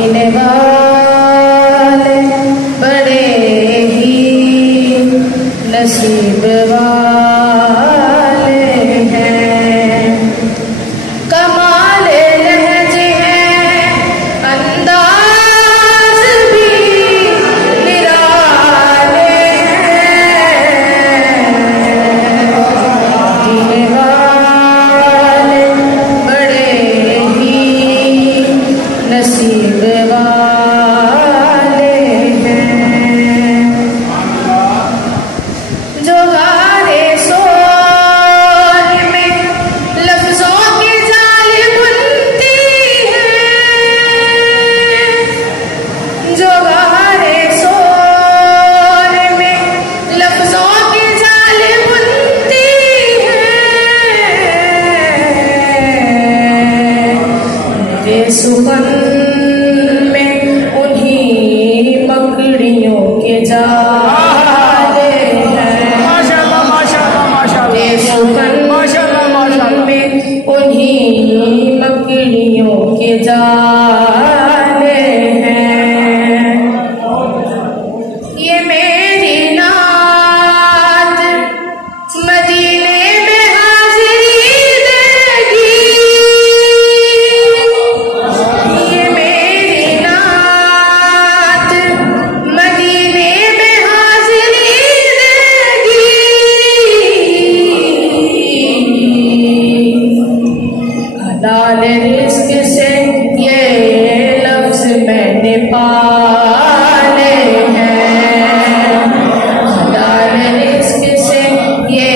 जीने वाले बड़े ही नसीब वाले हैं। कमाले लहजे हैं, अंदाज भी निराले हैं। जीने वाले बड़े ही नसीब वाले हैं। जो गारे सोल में लफ्जों की जाल बुनती है, जो गारे सोल में लफ्जों की जाल बुनती है। मेरे सुमन में उन्हीं मकड़ियों के जाले हैं। मेरे सुमन में उन्हीं मकड़ियों के जाले हैं। ये मेरी नात मदीने में हाजिरी देगी। ये मेरी नात मदीने में हाजिरी देगी। हलाल रिस्क से ये लफ्ज मैंने पाले हैं। हलाल रिस्क से ये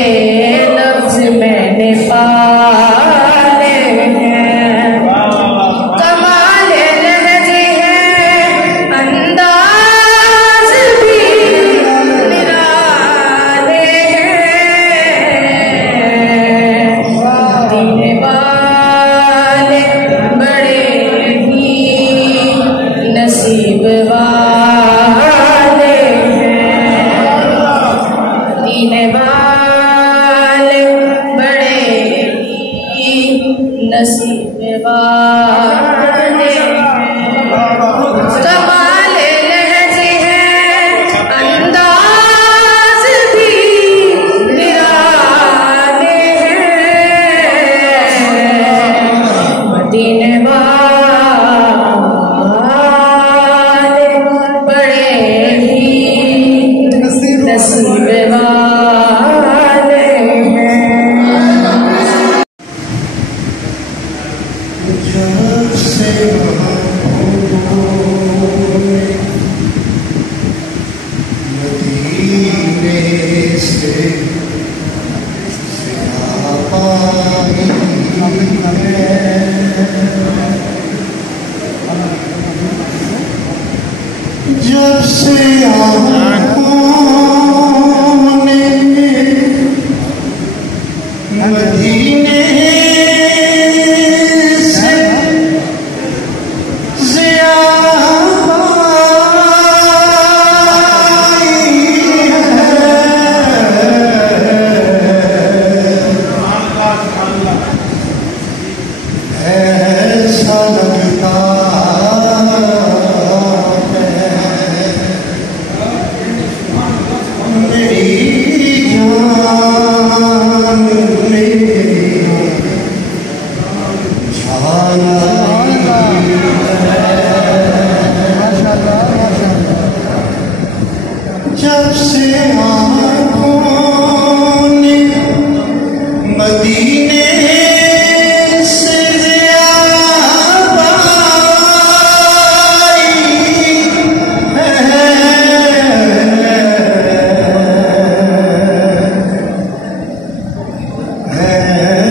लफ्ज मैंने पाले हैं। कमाले लहजे हैं, अंदाज भी निराले हैं। जीने वाले बड़े ही नसीब वाले हैं। जीने वाले बड़े ही नसीब वाले हैं। कमाले लहजे हैं, अंदाज भी निराले हैं। मदीने वाले बड़े ही नसीब वाले हैं। जब से मदीने से पाई है, जब से आँखों ने मदीने से ज़िया पाई है। ऐसा लगता मेरी जान में छाया जब से आँखों ने मदीने से ज़िया पाई है।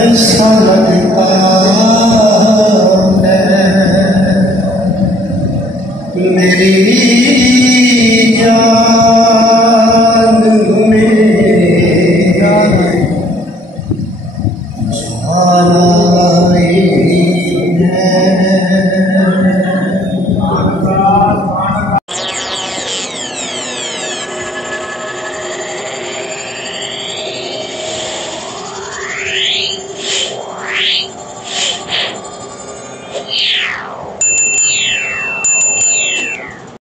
ऐसा लगता है मेरी